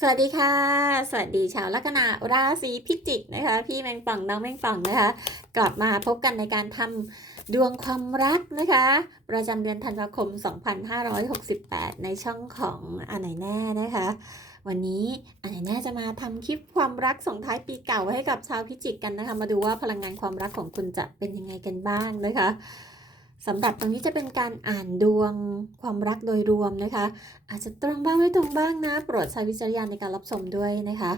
สวัสดีค่ะ สวัสดีชาวลัคนาราศีพิจิกนะคะ พี่แมงป่องน้องแมงป่องนะคะ กลับมาพบกันในการทำดวงความรักนะคะ ประจำเดือนธันวาคม 2568 ในช่องของอันไหนแน่นะคะ วันนี้อันไหนแน่จะมาทำคลิปความรักส่งท้ายปีเก่าให้กับชาวพิจิกกันนะคะ มาดูว่าพลังงานความรักของคุณจะเป็นยังไงกันบ้างนะคะ สำหรับตรงนี้จะเป็นการอ่านดวงความรักโดยรวมนะคะ อาจจะตรงบ้างไม่ตรงบ้างนะ โปรดใช้วิจารณญาณในการรับชมด้วยนะคะ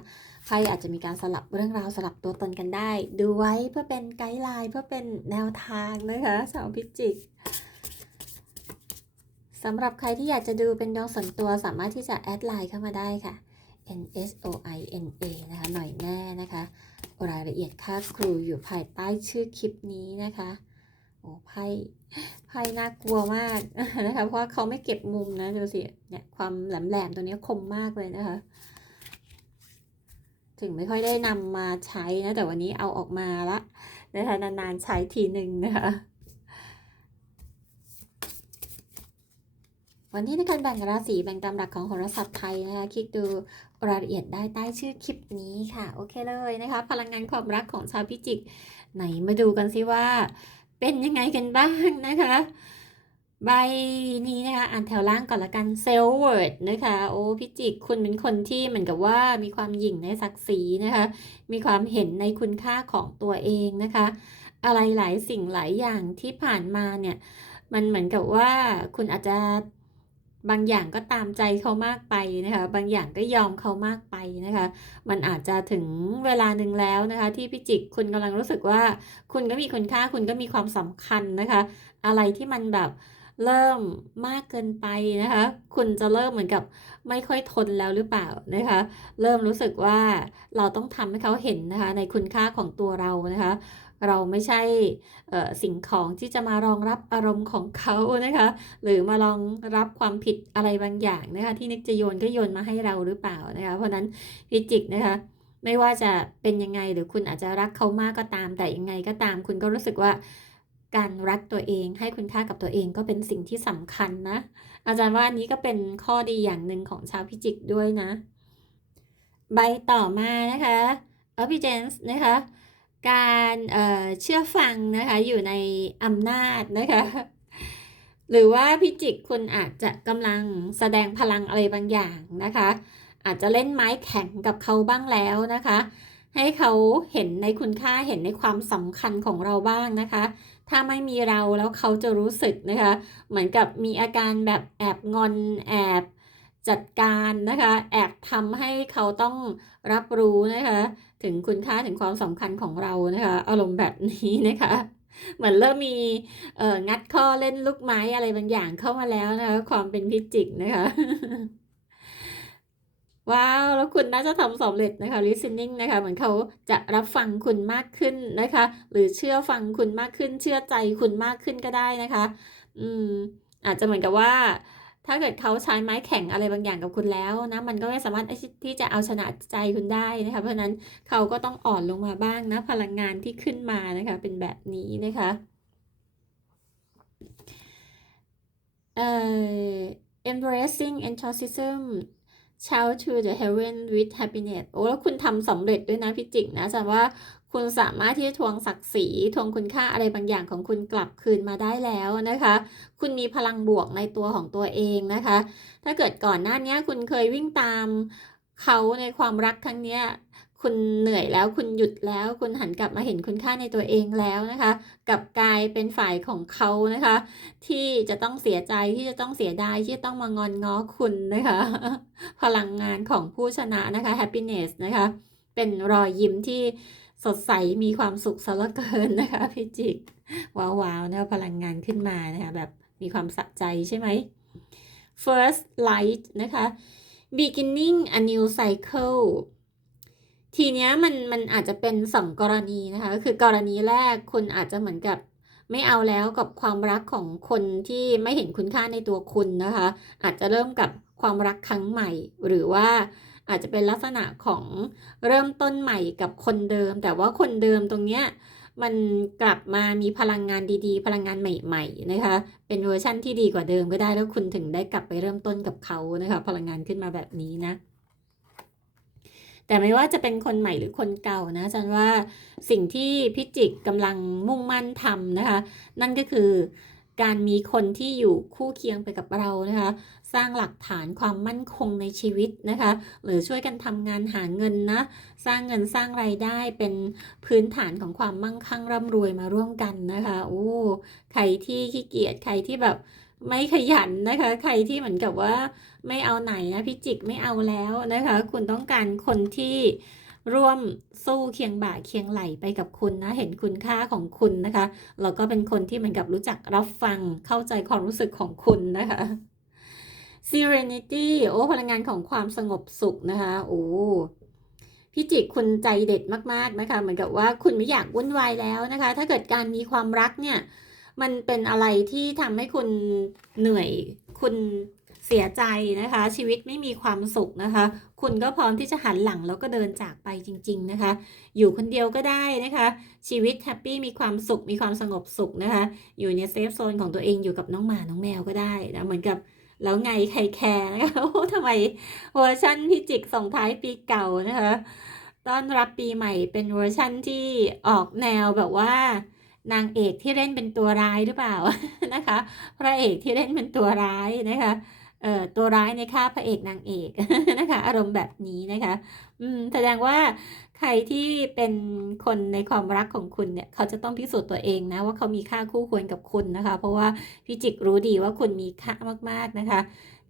ไพ่อาจจะมีการสลับเรื่องราวสลับตัวตนกันได้ ดูไว้เพื่อเป็นไกด์ไลน์เพื่อเป็นแนวทางนะคะชาวพิจิกสำหรับใครที่อยากจะดูเป็นดวงส่วนตัวสามารถที่จะแอดไลน์เข้ามาได้ค่ะ N S O I N A นะคะ หน่อยแน่นะคะ รายละเอียดค่าครูอยู่ภายใต้ชื่อคลิปนี้นะคะ โอ้ไพ่ไพ่น่ากลัวมากนะคะ เพราะาเขาไม่เก็บมุมนะดูสิเนี่ยความแหลมๆตัวนี้คมมากเลยนะคะ ถึงไม่ค่อยได้นำมาใช้นะ แต่วันนี้เอาออกมาละนะคะนานๆใช้ทีหนึ่งนะคะวันที่ในการแบ่งราศีแบ่งตามหลักของโหราศาสตร์ไทยนะคะคลิกดูรายละเอียดได้ใต้ชื่อคลิปนี้ค่ะ โอเคเลยนะคะ พลังงานความรักของชาวพิจิก ไหนมาดูกันสิว่า เป็นยังไงกันบ้างนะคะ ใบนี้นะคะ อ่านแถวล่างก่อนละกันเซลเวิร์ดนะคะ โอ้พิจิกคุณเป็นคนที่เหมือนกับว่ามีความหยิ่งในศักดิ์ศรีนะคะ มีความเห็นในคุณค่าของตัวเองนะคะ อะไรหลายสิ่งหลายอย่างที่ผ่านมาเนี่ย มันเหมือนกับว่าคุณอาจจะ บางอย่างก็ตามใจเขามากไปนะคะ บางอย่างก็ยอมเขามากไปนะคะ มันอาจจะถึงเวลาหนึ่งแล้วนะคะ ที่พิจิกคุณกำลังรู้สึกว่า คุณก็มีคุณค่าคุณก็มีความสำคัญนะคะ อะไรที่มันแบบเริ่มมากเกินไปนะคะ คุณจะเริ่มเหมือนกับไม่ค่อยทนแล้วหรือเปล่านะคะ เริ่มรู้สึกว่าเราต้องทำให้เขาเห็นนะคะ ในคุณค่าของตัวเรานะคะ เราไม่ใช่สิ่งของที่จะมารองรับอารมณ์ของเขานะคะ หรือมารองรับความผิดอะไรบางอย่างนะคะ ที่นึกจะโยนก็โยนมาให้เราหรือเปล่านะคะ เพราะนั้นพิจิกนะคะไม่ว่าจะเป็นยังไงหรือคุณอาจจะรักเขามากก็ตาม แต่ยังไงก็ตาม คุณก็รู้สึกว่าการรักตัวเองให้คุณค่ากับตัวเองก็เป็นสิ่งที่สำคัญนะ อาจารย์ว่านี้ก็เป็นข้อดีอย่างหนึ่งของชาวพิจิกด้วยนะ ใบต่อมานะคะ obedience นะคะ การเเชื่อฟังนะคะอยู่ในอำนาจนะคะหรือว่าพิจิกคุณอาจจะกำลังแสดงพลังอะไรบางอย่างนะคะ อาจจะเล่นไม้แข็งกับเขาบ้างแล้วนะคะ ให้เขาเห็นในคุณค่าเห็นในความสำคัญของเราบ้างนะคะ ถ้าไม่มีเราแล้วเขาจะรู้สึกนะคะ เหมือนกับมีอาการแบบแอบงอนแอบจัดการนะคะ แอบทำให้เขาต้องรับรู้นะคะ ถึงคุณค่าถึงความสำคัญของเรานะคะ อารมณ์แบบนี้นะคะ เหมือนเริ่มมีเอ่องัดข้อเล่นลูกไม้อะไรบางอย่างเข้ามาแล้วนะคะ ความเป็นพิจิกนะคะว้าว แล้วคุณน่าจะทำสำเร็จนะคะ listening นะคะ เหมือนเขาจะรับฟังคุณมากขึ้นนะคะ หรือเชื่อฟังคุณมากขึ้น เชื่อใจคุณมากขึ้นก็ได้นะคะ อืม อาจจะเหมือนกับว่า ถ้าเกิดเขาใช้ไม้แข็งอะไรบางอย่างกับคุณแล้วนะมันก็ไม่สามารถที่จะเอาชนะใจคุณได้นะคะเพราะนั้นเขาก็ต้องอ่อนลงมาบ้างนะพลังงานที่ขึ้นมานะคะเป็นแบบนี้นะคะเอ่อ embracing enthusiasm shout to the heaven with happiness โอ้แล้วคุณทำสำเร็จด้วยนะพิจิกนะจันว่า คุณสามารถที่จะทวงศักดิ์ศรีทวงคุณค่าอะไรบางอย่างของคุณกลับคืนมาได้แล้วนะคะ คุณมีพลังบวกในตัวของตัวเองนะคะ ถ้าเกิดก่อนหน้านี้คุณเคยวิ่งตามเขาในความรักครั้งนี้คุณเหนื่อยแล้วคุณหยุดแล้ว คุณหันกลับมาเห็นคุณค่าในตัวเองแล้วนะคะกับกลายเป็นฝ่ายของเขานะคะ ที่จะต้องเสียใจที่จะต้องเสียดายที่จะต้องมางอนง้อคุณนะคะ พลังงานของผู้ชนะนะคะ happiness นะคะ เป็นรอยยิ้มที่ สดใสมีความสุขสละเกินนะคะพิจิกว้าวๆนะพลังงานขึ้นมานะคะแบบมีความสะใจใช่ไหม first light นะคะ beginning a new cycle ทีเนี้ยมันมันอาจจะเป็นสองกรณีนะคะคือกรณีแรกคุณอาจจะเหมือนกับไม่เอาแล้วกับความรักของคนที่ไม่เห็นคุณค่าในตัวคุณนะคะ อาจจะเริ่มกับความรักครั้งใหม่ หรือว่า อาจจะเป็นลักษณะของเริ่มต้นใหม่กับคนเดิม แต่ว่าคนเดิมตรงเนี้ยมันกลับมามีพลังงานดีๆ พลังงานใหม่ๆนะคะ เป็นเวอร์ชั่นที่ดีกว่าเดิมก็ได้แล้วคุณถึงได้กลับไปเริ่มต้นกับเขานะคะ พลังงานขึ้นมาแบบนี้นะ แต่ไม่ว่าจะเป็นคนใหม่หรือคนเก่านะจันว่าสิ่งที่พิจิกกำลังมุ่งมั่นทำนะคะ นั่นก็คือการมีคนที่อยู่คู่เคียงไปกับเรานะคะ สร้างหลักฐานความมั่นคงในชีวิตนะคะ หรือช่วยกันทำงานหาเงินนะ สร้างเงินสร้างไรายได้เป็นพื้นฐานของความมั่งคั่งร่ำรวยมาร่วมกันนะคะโอ้ใครที่ขี้เกียจใครที่แบบไม่ขยันนะคะ ใครที่เหมือนกับว่าไม่เอาไหนนะพิจิกไม่เอาแล้วนะคะ คุณต้องการคนที่ร่วมสู้เคียงบ่าเคียงไหลไปกับคุณนะ เห็นคุณค่าของคุณนะคะแล้วก็เป็นคนที่เหมือนกับรู้จักรับฟังเข้าใจความรู้สึกของคุณนะคะ Serenity โอ้พลังงานของความสงบสุขนะคะ โอ้พี่จิกคุณใจเด็ดมากๆนะคะเหมือนกับว่าคุณไม่อยากวุ่นวายแล้วนะคะ ถ้าเกิดการมีความรักเนี่ยมันเป็นอะไรที่ทำให้คุณเหนื่อย คุณเสียใจนะคะ ชีวิตไม่มีความสุขนะคะ คุณก็พร้อมที่จะหันหลังแล้วก็เดินจากไปจริง ๆนะคะ อยู่คนเดียวก็ได้นะคะ ชีวิตแฮปปี้มีความสุขมีความสงบสุขนะคะ อยู่ในเซฟโซนของตัวเองอยู่กับน้องหมาน้องแมวก็ได้นะเหมือนกับ แล้วไงใครแคร์นะคะโอ้ทำไมเวอร์ชันพิจิกส่งท้ายปีเก่านะคะต้อนรับปีใหม่เป็นเวอร์ชันที่ออกแนวแบบว่านางเอกที่เล่นเป็นตัวร้ายหรือเปล่านะคะ พระเอกที่เล่นเป็นตัวร้ายนะคะ ตัวร้ายในค่าพระเอกนางเอกนะคะ อารมณ์แบบนี้นะคะ อืมแสดงว่าใครที่เป็นคนในความรักของคุณเนี่ย เขาจะต้องพิสูจน์ตัวเองนะ ว่าเขามีค่าคู่ควรกับคุณนะคะ เพราะว่าพี่จิกรู้ดีว่าคุณมีค่ามากๆนะคะ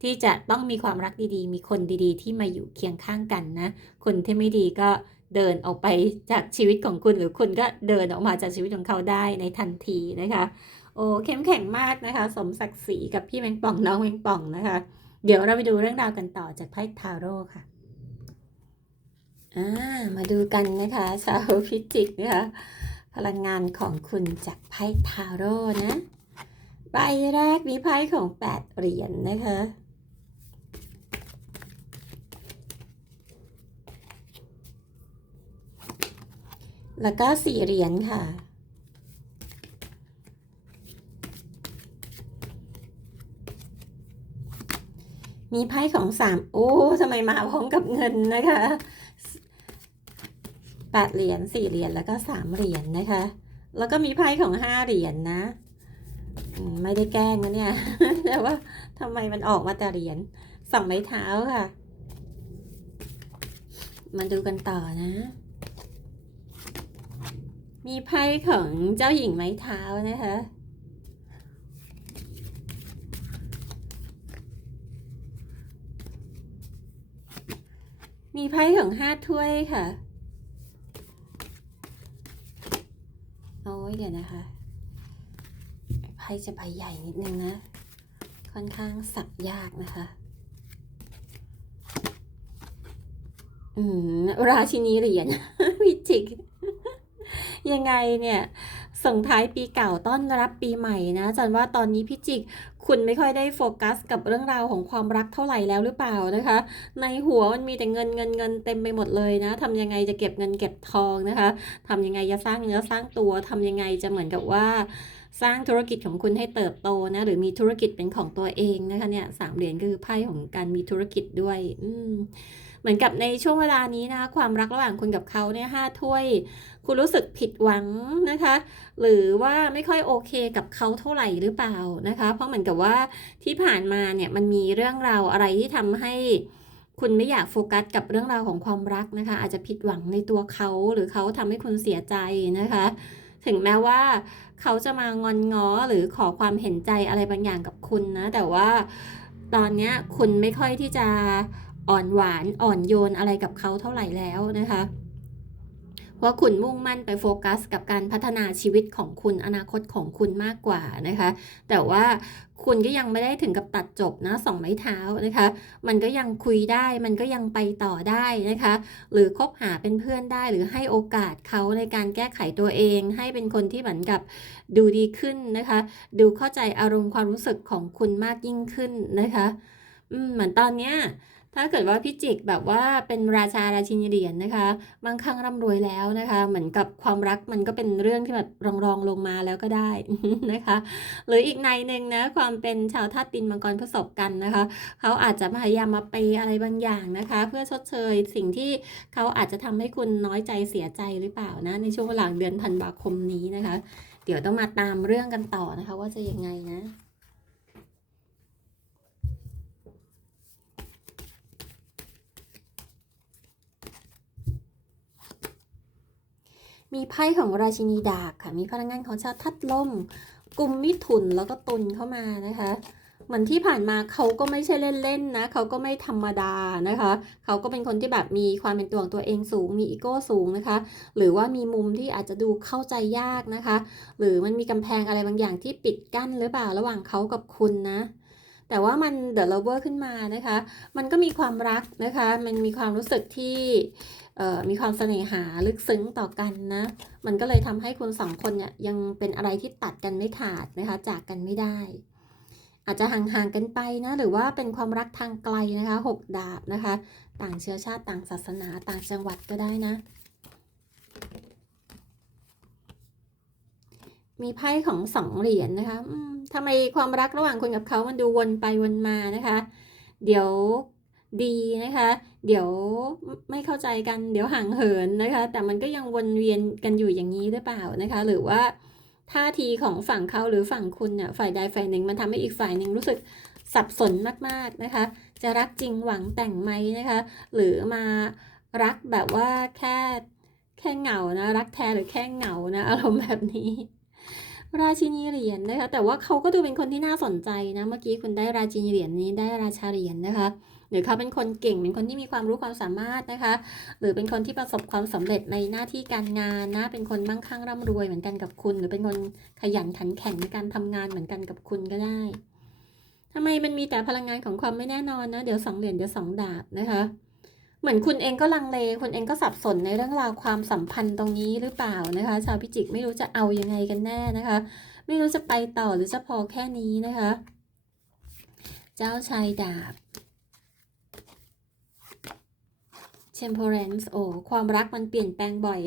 ที่จะต้องมีความรักดีๆ มีคนดีๆ ที่มาอยู่เคียงข้างกันนะคนที่ไม่ดีก็เดินออกไปจากชีวิตของคุณหรือคุณก็เดินออกมาจากชีวิตของเขาได้ในทันทีนะคะ โอ้เข้มแข็งมากนะคะ สมศักดิ์ศรีกับพี่แมงป่องน้องแมงป่องนะคะ เดี๋ยวเราไปดูเรื่องราวกันต่อจากไพ่ทาโร่ค่ะามาดูกันนะคะชาวพิจิกนะคะพลังงานของคุณจากไพ่ทาโร่นะใบแรกมีไพ่ของแปดเหรียญนะคะแล้วก็สี่เหรียญค่ะ มีไพ่ของสามโอ้ทำไมมาพร้อมกับเงินนะคะแปดเหรียญสี่เหรียญแล้วก็สามเหรียญนะคะ แล้วก็มีไพ่ของห้าเหรียญนะไม่ได้แกล้งนะเนี่ย แต่ว่าทำไมมันออกมาแต่เหรียญสองไม้เท้าค่ะ มาดูกันต่อนะ มีไพ่ของเจ้าหญิงไม้เท้านะคะ มีไพ่ของห้าถ้วยค่ะ โอ้ยเดี๋ยวนะคะ ไพ่จะใบใหญ่นิดนึงนะ ค่อนข้างสับยากนะคะ อืม ราชินีเหรียญวิจิก ยังไงเนี่ย ส่งท้ายปีเก่าต้อนรับปีใหม่นะจันว่าตอนนี้พี่จิกคุณไม่ค่อยได้โฟกัสกับเรื่องราวของความรักเท่าไหร่แล้วหรือเปล่านะคะ ในหัวมันมีแต่เงินเงินเงินเต็มไปหมดเลยนะทำยังไงจะเก็บเงินเก็บทองนะคะทำยังไงจะสร้างเนื้อสร้างตัวทำยังไงจะเหมือนกับว่า สร้างธุรกิจของคุณให้เติบโตนะหรือมีธุรกิจเป็นของตัวเองนะคะเนี่ยสามเหรียญก็คือไพ่ของการมีธุรกิจด้วย อืม เหมือนกับในช่วงเวลานี้นะความรักระหว่างคุณกับเขาเนี่ยห้าถ้วย คุณรู้สึกผิดหวังนะคะ หรือว่าไม่ค่อยโอเคกับเขาเท่าไหร่หรือเปล่านะคะ เพราะเหมือนกับว่าที่ผ่านมาเนี่ยมันมีเรื่องราวอะไรที่ทำให้คุณไม่อยากโฟกัสกับเรื่องราวของความรักนะคะ อาจจะผิดหวังในตัวเขาหรือเขาทำให้คุณเสียใจนะคะ ถึงแม้ว่าเขาจะมางอนง้อหรือขอความเห็นใจอะไรบางอย่างกับคุณนะ แต่ว่าตอนนี้คุณไม่ค่อยที่จะ อ่อนหวานอ่อนโยนอะไรกับเขาเท่าไหร่แล้วนะคะเพราะคุณมุ่งมั่นไปโฟกัส กับการพัฒนาชีวิตของคุณอนาคตของคุณมากกว่านะคะ แต่ว่าคุณก็ยังไม่ได้ถึงกับตัดจบนะสองไม้เท้านะคะ มันก็ยังคุยได้มันก็ยังไปต่อได้นะคะ หรือคบหาเป็นเพื่อนได้หรือให้โอกาสเขาในการแก้ไขตัวเอง ให้เป็นคนที่เหมือนกับดูดีขึ้นนะคะ ดูเข้าใจอารมณ์ความรู้สึกของคุณมากยิ่งขึ้นนะคะ อืมเหมือนตอนเนี้ย ถ้าเกิดว่าพิจิกแบบว่าเป็นราชาราชินีเหรียญนะคะ บางครั้งร่ำรวยแล้วนะคะ เหมือนกับความรักมันก็เป็นเรื่องที่แบบรองรองลงมาแล้วก็ได้นะคะ หรืออีกในหนึ่งนะความเป็นชาวธาตุดินมังกรผสมกันนะคะ เขาอาจจะพยายามมาเปอะไรบางอย่างนะคะ เพื่อชดเชยสิ่งที่เขาอาจจะทำให้คุณน้อยใจเสียใจหรือเปล่านะ ในช่วงหลังเดือนธันวาคมนี้นะคะ เดี๋ยวต้องมาตามเรื่องกันต่อนะคะ ว่าจะยังไงนะ มีไพ่ของราชินีดาบค่ะ มีพลังงานของชาวทัดลมกลุ่มมิถุนแล้วก็ตุลเข้ามานะคะ เหมือนที่ผ่านมาเขาก็ไม่ใช่เล่นๆนะ เขาก็ไม่ธรรมดานะคะ เขาก็เป็นคนที่แบบมีความเป็นตัวของตัวเองสูง มีอีโก้สูงนะคะ หรือว่ามีมุมที่อาจจะดูเข้าใจยากนะคะ หรือมันมีกำแพงอะไรบางอย่างที่ปิดกั้นหรือเปล่าระหว่างเขากับคุณนะแต่ว่ามันเด e l ลเวอร์ขึ้นมานะคะ มันก็มีความรักนะคะ มันมีความรู้สึกที่ มีความเสน่หาลึกซึ้งต่อกันนะ มันก็เลยทำให้คุณสองคนเนี่ยยังเป็นอะไรที่ตัดกันไม่ขาดนะคะ จากกันไม่ได้ อาจจะห่างๆกันไปนะ หรือว่าเป็นความรักทางไกลนะคะหกดาบนะคะ ต่างเชื้อชาติต่างศาสนาต่างจังหวัดก็ได้นะ มีไพ่ของสองเหรียญนะคะทำไมความรักระหว่างคุณกับเขามันดูวนไปวนมานะคะ เดี๋ยวดีนะคะ เดี๋ยวไม่เข้าใจกันเดี๋ยวห่างเหินนะคะ แต่มันก็ยังวนเวียนกันอยู่อย่างนี้หรือเปล่านะคะ หรือว่าท่าทีของฝั่งเขาหรือฝั่งคุณเนี่ยฝ่ายใดฝ่ายหนึ่งมันทำให้อีกฝ่ายหนึ่งรู้สึกสับสนมากๆนะคะ จะรักจริงหวังแต่งไหมนะคะ หรือมารักแบบว่าแค่แค่เหงานะรักแท้หรือแค่เหงานะอารมณ์แบบนี้ราชินีเหรียญนะคะ แต่ว่าเขาก็ดูเป็นคนที่น่าสนใจนะ เมื่อกี้คุณได้ราชินีเหรียญนี้ได้ราชาเหรียญนะคะ หรือเขาเป็นคนเก่งเป็นคนที่มีความรู้ความสามารถนะคะ หรือเป็นคนที่ประสบความสำเร็จในหน้าที่การงานนะ เป็นคนมั่งคั่งร่ำรวยเหมือนกันกับคุณ หรือเป็นคนขยันขันแข็งในการทำงานเหมือนกันกับคุณก็ได้ทำไมมันมีแต่พลังงานของความไม่แน่นอนนะ เดี๋ยวสองเหรียญเดี๋ยวสองดาบนะคะเหมือนคุณเองก็ลังเล คุณเองก็สับสนในเรื่องราวความสัมพันธ์ตรงนี้หรือเปล่านะคะ ชาวพิจิกไม่รู้จะเอายังไงกันแน่นะคะ ไม่รู้จะไปต่อหรือจะพอแค่นี้นะคะ เจ้าชายดาบ temperance โอ้ความรักมันเปลี่ยนแปลงบ่อย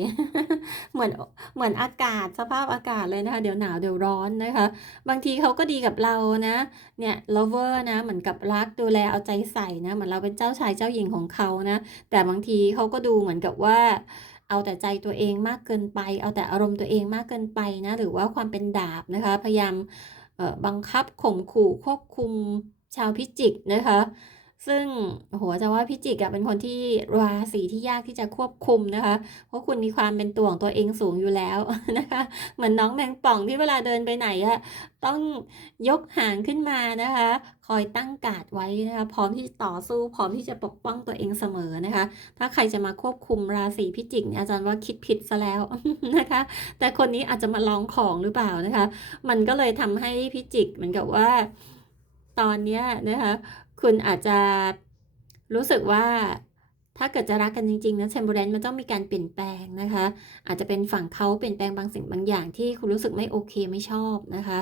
เหมือนเหมือนอากาศสภาพอากาศเลยนะคะ เดี๋ยวหนาวเดี๋ยวร้อนนะคะ บางทีเขาก็ดีกับเรานะ เนี่ย lover นะ เหมือนกับรักดูแลเอาใจใส่นะ เหมือนเราเป็นเจ้าชายเจ้าหญิงของเขานะ แต่บางทีเขาก็ดูเหมือนกับว่าเอาแต่ใจตัวเองมากเกินไป เอาแต่อารมณ์ตัวเองมากเกินไปนะ หรือว่าความเป็นดาบนะคะ พยายามบังคับข่มขู่ควบคุมชาวพิจิกนะคะ ซึ่งโอ้โหจะว่าพิจิกอะเป็นคนที่ราศีที่ยากที่จะควบคุมนะคะ เพราะคุณมีความเป็นตัวของตัวเองสูงอยู่แล้วนะคะ เหมือนน้องแมงป่องที่เวลาเดินไปไหนอะต้องยกหางขึ้นมานะคะ คอยตั้งกาดไว้นะคะ พร้อมที่จะต่อสู้ พร้อมที่จะปกป้องตัวเองเสมอนะคะ ถ้าใครจะมาควบคุมราศีพิจิกเนี่ยอาจารย์ว่าคิดผิดซะแล้วนะคะ แต่คนนี้อาจจะมาลองของหรือเปล่านะคะ มันก็เลยทำให้พิจิกเหมือนกับว่า ตอนเนี้ยนะคะ คุณอาจจะรู้สึกว่าถ้าเกิดจะรักกันจริงๆนะเทมเบอรนมันต้องมีการเปลี่ยนแปลงนะคะ อาจจะเป็นฝั่งเขาเปลี่ยนแปลงบางสิ่งบางอย่างที่คุณรู้สึกไม่โอเคไม่ชอบนะคะ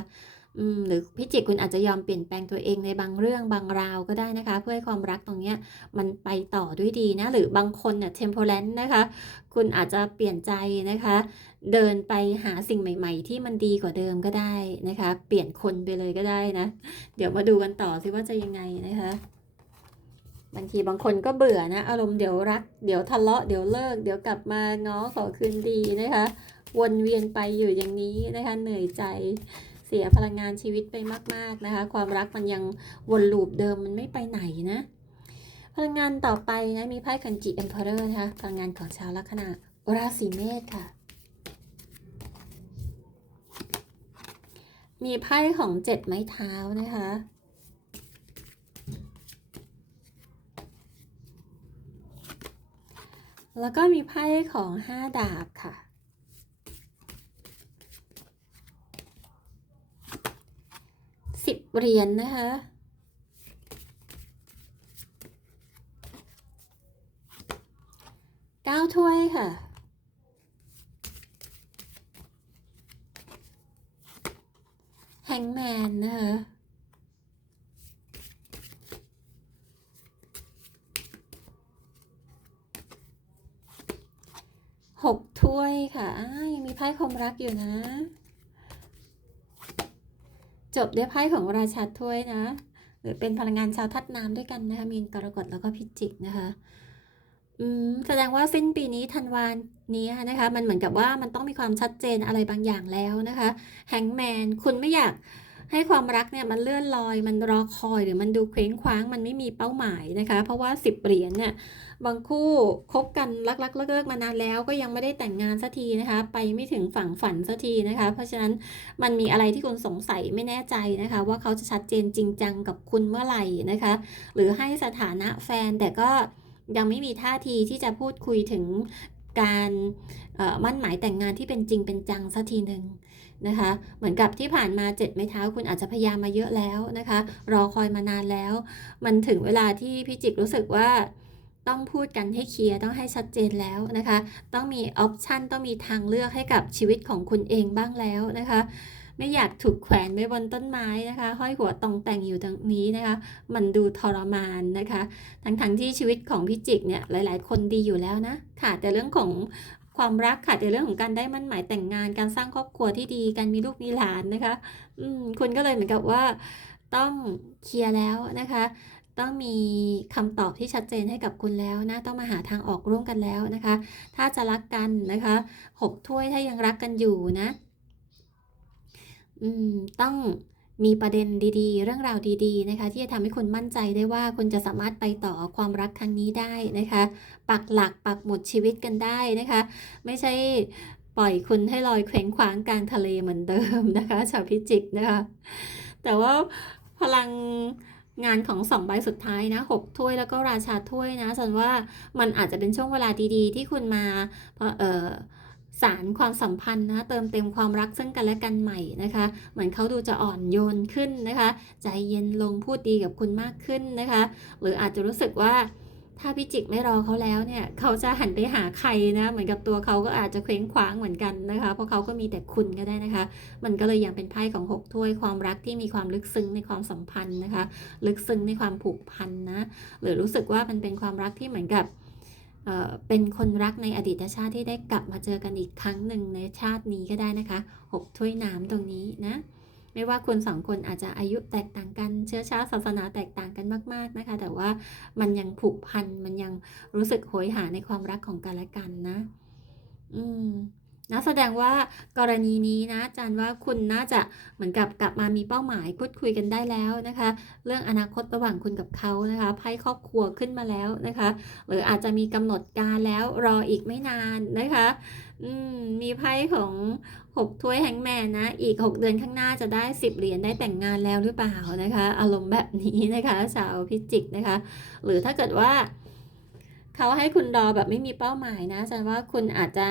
หรือพิจิกคุณอาจจะยอมเปลี่ยนแปลงตัวเองในบางเรื่องบางราวก็ได้นะคะ เพื่อให้ความรักตรงเนี้ยมันไปต่อด้วยดีนะ หรือบางคนเนี่ยเทมเพลนนะคะ คุณอาจจะเปลี่ยนใจนะคะ เดินไปหาสิ่งใหม่ ๆ ที่มันดีกว่าเดิมก็ได้นะคะ เปลี่ยนคนไปเลยก็ได้นะ เดี๋ยวมาดูกันต่อสิว่าจะยังไงนะคะบางทีบางคนก็เบื่อนะอารมณ์เดี๋ยวรัก เดี๋ยวทะเลาะเดี๋ยวเลิก เดี๋ยวกลับมาง้อขอคืนดีนะคะ วนเวียนไปอยู่อย่างนี้นะคะเหนื่อยใจ เสียพลังงานชีวิตไปมาก ๆนะคะ ความรักมันยังวนลูปเดิมมันไม่ไปไหนนะ พลังงานต่อไปนะมีไพ่คันจิเอ็มเพอเรอร์นะคะพลังงานของชาวลัคนาราศีเมษค่ะ มีไพ่ของเจ็ดไม้เท้านะคะแล้วก็มีไพ่ของห้าดาบค่ะ เหรียญนนะคะเก้าถ้วยค่ะแฮงแมนนะคะหกถ้วยค่ะยังมีไพ่ความรักอยู่นะ จบด้วยไพ่ของราชาถ้วยนะ หรือเป็นพลังงานชาวทัดน้ำด้วยกันนะคะมีนกรกฎแล้วก็พิจิกนะคะอืมแสดงว่าสิ้นปีนี้ธันวานี้นะคะ มันเหมือนกับว่ามันต้องมีความชัดเจนอะไรบางอย่างแล้วนะคะแฮงแมนคุณไม่อยาก ให้ความรักเนี่ยมันเลื่อนลอย มันรอคอยหรือมันดูเคว้งคว้างมันไม่มีเป้าหมายนะคะ เพราะว่าสิบเหรียญเนี่ยบางคู่คบกันรักๆเลิกๆมานานแล้วก็ยังไม่ได้แต่งงานสักทีนะคะ ไปไม่ถึงฝั่งฝันสักทีนะคะ เพราะฉะนั้นมันมีอะไรที่คุณสงสัยไม่แน่ใจนะคะ ว่าเขาจะชัดเจนจริงจังกับคุณเมื่อไหร่นะคะ หรือให้สถานะแฟนแต่ก็ยังไม่มีท่าทีที่จะพูดคุยถึงการมั่นหมายแต่งงานที่เป็นจริงเป็นจังสักทีหนึ่ง นะคะ เหมือนกับที่ผ่านมาเจ็ดไม้เท้าคุณอาจจะพยายามมาเยอะแล้วนะคะ รอคอยมานานแล้ว มันถึงเวลาที่พี่จิกรู้สึกว่าต้องพูดกันให้เคลียร์ต้องให้ชัดเจนแล้วนะคะ ต้องมีออปชันต้องมีทางเลือกให้กับชีวิตของคุณเองบ้างแล้วนะคะ ไม่อยากถูกแขวนไว้บนต้นไม้นะคะ ห้อยหัวตรงแต่งอยู่ตรงนี้นะคะ มันดูทรมานนะคะ ทั้งๆทที่ชีวิตของพี่จิกเนี่ยหลาย ๆ คนดีอยู่แล้วนะขาดแต่เรื่องของ ความรักขาดแต่เรื่องของการได้มั่นหมายแต่งงาน การสร้างครอบครัวที่ดีการมีลูกมีหลานนะคะ อืมคุณก็เลยเหมือนกับว่าต้องเคลียร์แล้วนะคะ ต้องมีคำตอบที่ชัดเจนให้กับคุณแล้วนะต้องมาหาทางออกร่วมกันแล้วนะคะ ถ้าจะรักกันนะคะหกถ้วยถ้ายังรักกันอยู่นะ อืมต้อง มีประเด็นดีๆ เรื่องราวดีๆนะคะ ที่จะทำให้คุณมั่นใจได้ว่าคุณจะสามารถไปต่อความรักครั้งนี้ได้นะคะ ปักหลักปักหมุดชีวิตกันได้นะคะ ไม่ใช่ปล่อยคุณให้ลอยเคว้งคว้างกลางทะเลเหมือนเดิมนะคะ ชาวพิจิกนะคะ แต่ว่าพลังงานของสองใบสุดท้ายนะหกถ้วยแล้วก็ราชาถ้วยนะฉันว่ามันอาจจะเป็นช่วงเวลาดีๆ ที่คุณมาเอ่อ สารความสัมพันธ์นะเติมเต็มความรักซึ่งกันและกันใหม่นะคะ เหมือนเขาดูจะอ่อนโยนขึ้นนะคะ ใจเย็นลงพูดดีกับคุณมากขึ้นนะคะ หรืออาจจะรู้สึกว่าถ้าพี่จิกไม่รอเขาแล้วเนี่ย เขาจะหันไปหาใครนะ เหมือนกับตัวเขาก็อาจจะเคว้งคว้างเหมือนกันนะคะ เพราะเขาก็มีแต่คุณก็ได้นะคะ มันก็เลยยังเป็นไพ่ของหกถ้วยความรักที่มีความลึกซึ้งในความสัมพันธ์นะคะ ลึกซึ้งในความผูกพันนะ หรือรู้สึกว่ามันเป็นความรักที่เหมือนกับ เป็นคนรักในอดีตชาติที่ได้กลับมาเจอกันอีกครั้งหนึ่งในชาตินี้ก็ได้นะคะหกถ้วยน้ำตรงนี้นะ ไม่ว่าคุณสองคนอาจจะอายุแตกต่างกันเชื้อชาติศาสนาแตกต่างกันมาก ๆนะคะ แต่ว่ามันยังผูกพันมันยังรู้สึกโหยหาในความรักของกันและกันนะ อืม นะแสดงว่ากรณีนี้นะอาจารย์ว่าคุณน่าจะเหมือนกับกลับมามีเป้าหมายพูดคุยกันได้แล้วนะคะ เรื่องอนาคตระหว่างคุณกับเขานะคะไพ่ครอบครัวขึ้นมาแล้วนะคะ หรืออาจจะมีกำหนดการแล้วรออีกไม่นานนะคะมมีไพ่ของหกถ้วยแฮงแมนนะ อีก 6 เดือนข้างหน้าจะได้ 10 เหรียญได้แต่งงานแล้วหรือเปล่านะคะ อารมณ์แบบนี้นะคะชาวพิจิกนะคะ หรือถ้าเกิดว่า เขาให้คุณรอแบบไม่มีเป้าหมายนะแสดงว่าคุณอาจจะ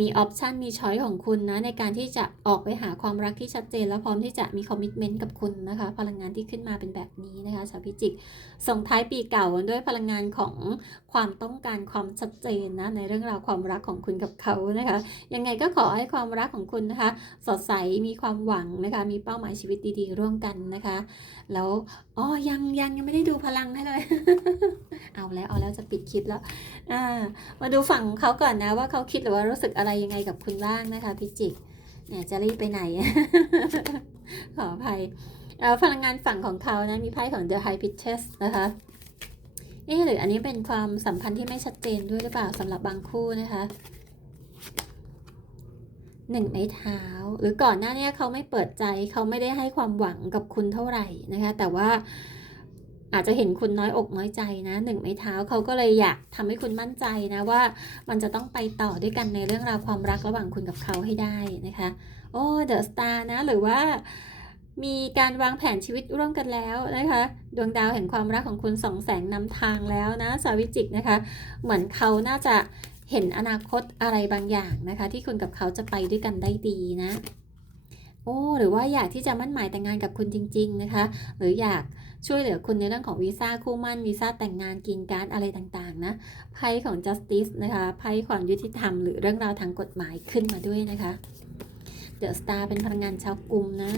มีออปชันมีช้อยของคุณนะในการที่จะออกไปหาความรักที่ชัดเจน และพร้อมที่จะมีคอมมิชเมนต์กับคุณนะคะ พลังงานที่ขึ้นมาเป็นแบบนี้นะคะชาวพิจิกส่งท้ายปีเก่าด้วยพลังงานของความต้องการความชัดเจนนะในเรื่องราวความรักของคุณกับเขานะคะ ยังไงก็ขอให้ความรักของคุณนะคะ สดใสมีความหวังนะคะ มีเป้าหมายชีวิตดีๆ ร่วมกันนะคะ แล้วอ๋อ ยังยังยังไม่ได้ดูพลังให้เลย เอาแล้วเอาแล้วจะปิดคลิปแล้ว อ่า มาดูฝั่งเขาก่อนนะว่าเขาคิดหรือว่ารู้สึกอะไรยังไงกับคุณบ้างนะคะพิจิก เนี่ยจะรีบไปไหน ขออภัยเอาพลังงานฝั่งของเขานะมีไพ่ของ The High Priestess นะคะเอ๊หรืออันนี้เป็นความสัมพันธ์ที่ไม่ชัดเจนด้วยหรือเปล่าสำหรับบางคู่นะคะ หนึ่งไม้เท้า หรือก่อนหน้านี้เขาไม่เปิดใจเขาไม่ได้ให้ความหวังกับคุณเท่าไหร่นะคะ แต่ว่าอาจจะเห็นคุณน้อยอกน้อยใจนะหนึ่งไม้เท้าเขาก็เลยอยากทำให้คุณมั่นใจนะว่ามันจะต้องไปต่อด้วยกันในเรื่องราวความรักระหว่างคุณกับเขาให้ได้นะคะ โอ้เดอะสตาร์นะหรือว่ามีการวางแผนชีวิตร่วมกันแล้วนะคะ ดวงดาวแห่งความรักของคุณส่องแสงนำทางแล้วนะสาวิจิกนะคะ เหมือนเขาน่าจะ เห็นอนาคตอะไรบางอย่างนะคะ ที่คุณกับเขาจะไปด้วยกันได้ดีนะ โอ้หรือว่าอยากที่จะมั่นหมายแต่งงานกับคุณจริง ๆนะคะ หรืออยากช่วยเหลือคุณในเรื่องของวีซ่าคู่มั่นวีซ่าแต่งงานกินการอะไรต่างๆนะไพ่ของ justice นะคะไพ่ความยุติธรรมหรือเรื่องราวทางกฎหมายขึ้นมาด้วยนะคะ The Star เป็นพลังงานชาวกลุ่มนะ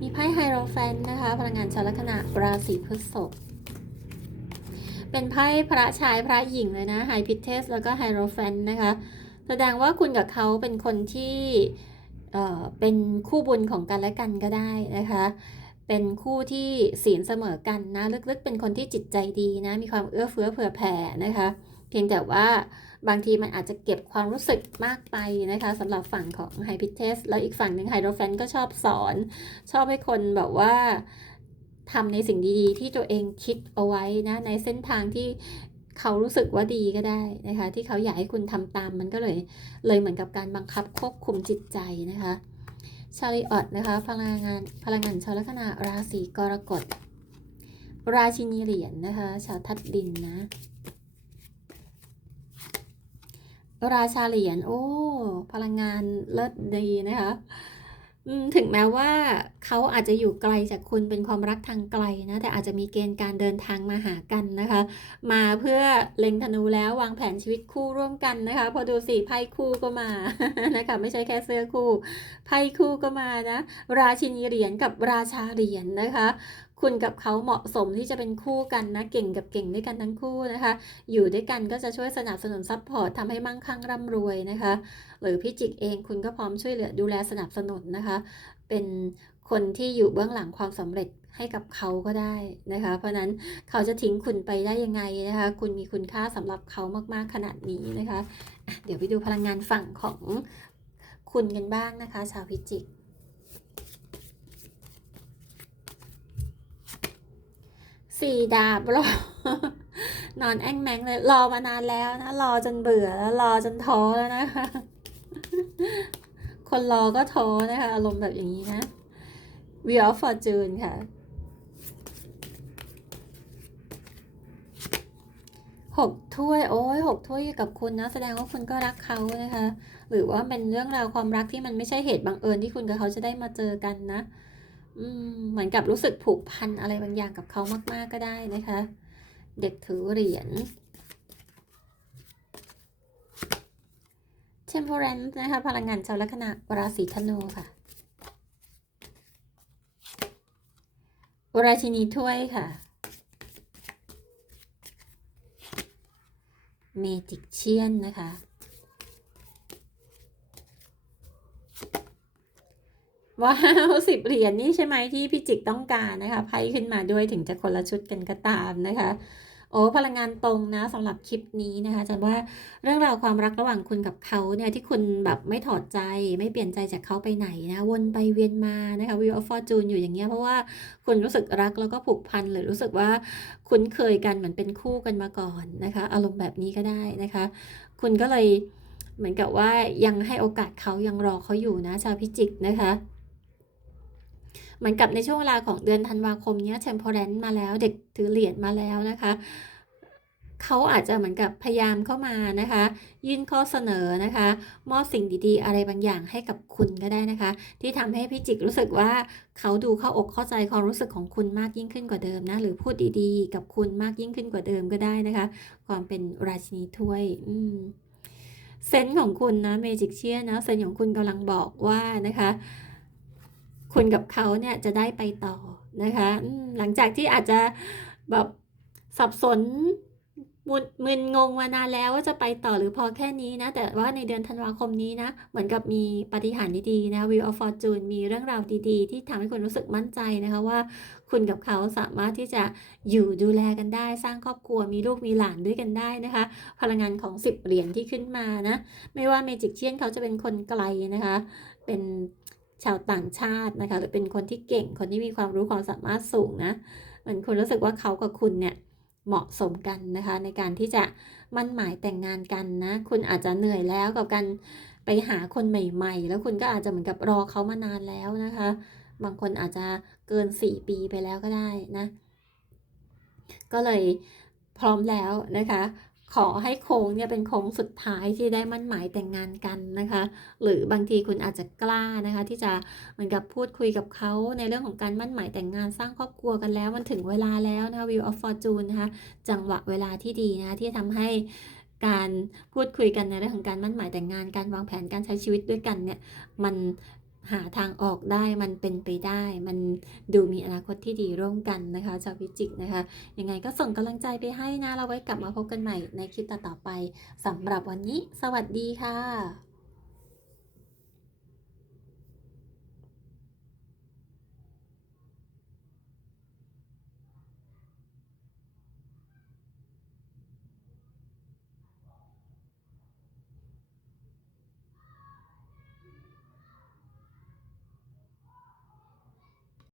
มีไพ่ไฮโรแฟนนะคะ พลังงานชาวลัคนาราศีพฤษภ เป็นไพ่พระชายพระหญิงเลยนะไฮพิเทสแล้วก็ไฮโรแฟนนะคะแสดงว่าคุณกับเขาเป็นคนที่เอ่อเป็นคู่บุญของกันและกันก็ได้นะคะเป็นคู่ที่ศีลเสมอกันนะลึกๆ เป็นคนที่จิตใจดีนะมีความเอื้อเฟื้อเผื่อแผ่นะคะเพียงแต่ว่าบางทีมันอาจจะเก็บความรู้สึกมากไปนะคะสำหรับฝั่งของไฮพิเทสแล้วอีกฝั่งหนึ่งไฮโดรแฟนก็ชอบสอน ชอบให้คนแบบว่า ทำในสิ่งดีๆ ที่ตัวเองคิดเอาไว้นะในเส้นทางที่เขารู้สึกว่าดีก็ได้นะคะ ที่เขาอยากให้คุณทำตามมันก็เลย เลยเหมือนกับการบังคับควบคุมจิตใจนะคะ ชาริออตนะคะ พลังงานพลังงานชาวลัคนาราศีกรกฎ ราชินีเหรียญนะคะ ชาวทัดดินนะ ราชาเหรียญโอ้ พลังงานเลิศดีนะคะ ถึงแม้ว่าเขาอาจจะอยู่ไกลจากคุณเป็นความรักทางไกลนะ แต่อาจจะมีเกณฑ์การเดินทางมาหากันนะคะ มาเพื่อเล็งธนูแล้ววางแผนชีวิตคู่ร่วมกันนะคะ พอดูสิไพ่คู่ก็มานะคะไม่ใช่แค่เสื้อคู่ไพ่คู่ก็มานะ ราชินีเหรียญกับราชาเหรียญนะคะ คุณกับเขาเหมาะสมที่จะเป็นคู่กันนะ เก่งกับเก่งด้วยกันทั้งคู่นะคะ อยู่ด้วยกันก็จะช่วยสนับสนุนซัพพอร์ตทำให้มั่งคั่งร่ำรวยนะคะ หรือพี่จิกเองคุณก็พร้อมช่วยเหลือดูแลสนับสนุนนะคะ เป็นคนที่อยู่เบื้องหลังความสำเร็จให้กับเขาก็ได้นะคะ เพราะนั้นเขาจะทิ้งคุณไปได้ยังไงนะคะ คุณมีคุณค่าสำหรับเขามากๆขนาดนี้นะคะ เดี๋ยวไปดูพลังงานฝั่งของคุณกันบ้างนะคะ ชาวพิจิก สี่ดาบรอนอนแอ่งแมงเลย รอมานานแล้วนะ รอจนเบื่อแล้วรอจนท้อแล้วนะคะ คนรอก็ท้อนะคะ อารมณ์แบบอย่างนี้นะ Wheel of Fortune ค่ะหกถ้วยโอ้ยหกถ้วยกับคุณนะ แสดงว่าคุณก็รักเขานะคะ หรือว่าเป็นเรื่องราวความรักที่มันไม่ใช่เหตุบังเอิญที่คุณกับเขาจะได้มาเจอกันนะ เหมือนกับรู้สึกผูกพันอะไรบางอย่างกับเขามาก ๆก็ได้นะคะ เด็กถือเหรียญ Temperance นะคะ พลังงานชาวลัคนาราศีธนูค่ะ ราชินีถ้วยค่ะ เมจิกเชียนนะคะ ว้าวสิบเหรียญนี่ใช่ไหมที่พี่จิกต้องการนะคะไพ่ขึ้นมาด้วยถึงจะคนละชุดกันก็ตามนะคะ โอ้พลังงานตรงนะสำหรับคลิปนี้นะคะจะว่าเรื่องราวความรักระหว่างคุณกับเขาเนี่ยที่คุณแบบไม่ถอดใจไม่เปลี่ยนใจจากเขาไปไหนนะวนไปเวียนมานะคะ Wheel of Fortune อยู่อย่างเงี้ยเพราะว่าคุณรู้สึกรักแล้วก็ผูกพันหรือรู้สึกว่าคุ้นเคยกันเหมือนเป็นคู่กันมาก่อนนะคะ อารมณ์แบบนี้ก็ได้นะคะ คุณก็เลยเหมือนกับว่ายังให้โอกาสเขายังรอเขาอยู่นะชาวพิจิกนะคะ เหมือนกับในช่วงเวลาของเดือนธันวาคมเนี้ยเทมเพลนมาแล้วเด็กถือเหรียญมาแล้วนะคะเขาอาจจะเหมือนกับพยายามเข้ามานะคะ ยื่นข้อเสนอนะคะ มอบสิ่งดีๆ อะไรบางอย่างให้กับคุณก็ได้นะคะ ที่ทำให้พี่จิกรู้สึกว่าเขาดูเข้าอกเข้าใจความรู้สึกของคุณมากยิ่งขึ้นกว่าเดิมนะ หรือพูดดีๆ กับคุณมากยิ่งขึ้นกว่าเดิมก็ได้นะคะ ความเป็นราชินีถ้วยอืมเซนส์ของคุณนะเมจิกเชียนะเซนส์ของคุณกำลังบอกว่านะคะ คุณกับเขาเนี่ยจะได้ไปต่อนะคะหลังจากที่อาจจะแบบสับสนมุนมึนงงมานานแล้วว่าจะไปต่อหรือพอแค่นี้นะ แต่ว่าในเดือนธันวาคมนี้นะ เหมือนกับมีปาฏิหาริย์ดีๆนะ Wheel of Fortune มีเรื่องราวดีๆ ที่ทำให้คุณรู้สึกมั่นใจนะคะว่า คุณกับเขาสามารถที่จะอยู่ดูแลกันได้ สร้างครอบครัวมีลูกมีหลานด้วยกันได้นะคะ พลังงานของ 10 เหรียญที่ขึ้นมานะ ไม่ว่าเมจิกเชียนเขาจะเป็นคนไกลนะคะ เป็น ชาวต่างชาตินะคะหรือเป็นคนที่เก่งคนที่มีความรู้ความสามารถสูงนะเหมือนคุณรู้สึกว่าเขากับคุณเนี่ยเหมาะสมกันนะคะในการที่จะมั่นหมายแต่งงานกันนะ คุณอาจจะเหนื่อยแล้วกับการไปหาคนใหม่ ๆ แล้วคุณก็อาจจะเหมือนกับรอเขามานานแล้วนะคะ บางคนอาจจะเกิน 4 ปีไปแล้วก็ได้นะ ก็เลยพร้อมแล้วนะคะ ขอให้โค้งเนี่ยเป็นโค้งสุดท้ายที่ได้มั่นหมายแต่งงานกันนะคะ หรือบางทีคุณอาจจะกล้านะคะ ที่จะเหมือนกับพูดคุยกับเขาในเรื่องของการมั่นหมายแต่งงานสร้างครอบครัวกันแล้ว มันถึงเวลาแล้วนะคะ Wheel of Fortune นะคะจังหวะเวลาที่ดีนะคะที่ทำให้การพูดคุยกันในเรื่องของการมั่นหมายแต่งงานการวางแผนการใช้ชีวิตด้วยกันเนี่ยมัน หาทางออกได้มันเป็นไปได้ มันดูมีอนาคตที่ดีร่วมกันนะคะชาวพิจิกนะคะ ยังไงก็ส่งกำลังใจไปให้นะ เราไว้กลับมาพบกันใหม่ในคลิปต่อๆไปสำหรับวันนี้ สวัสดีค่ะ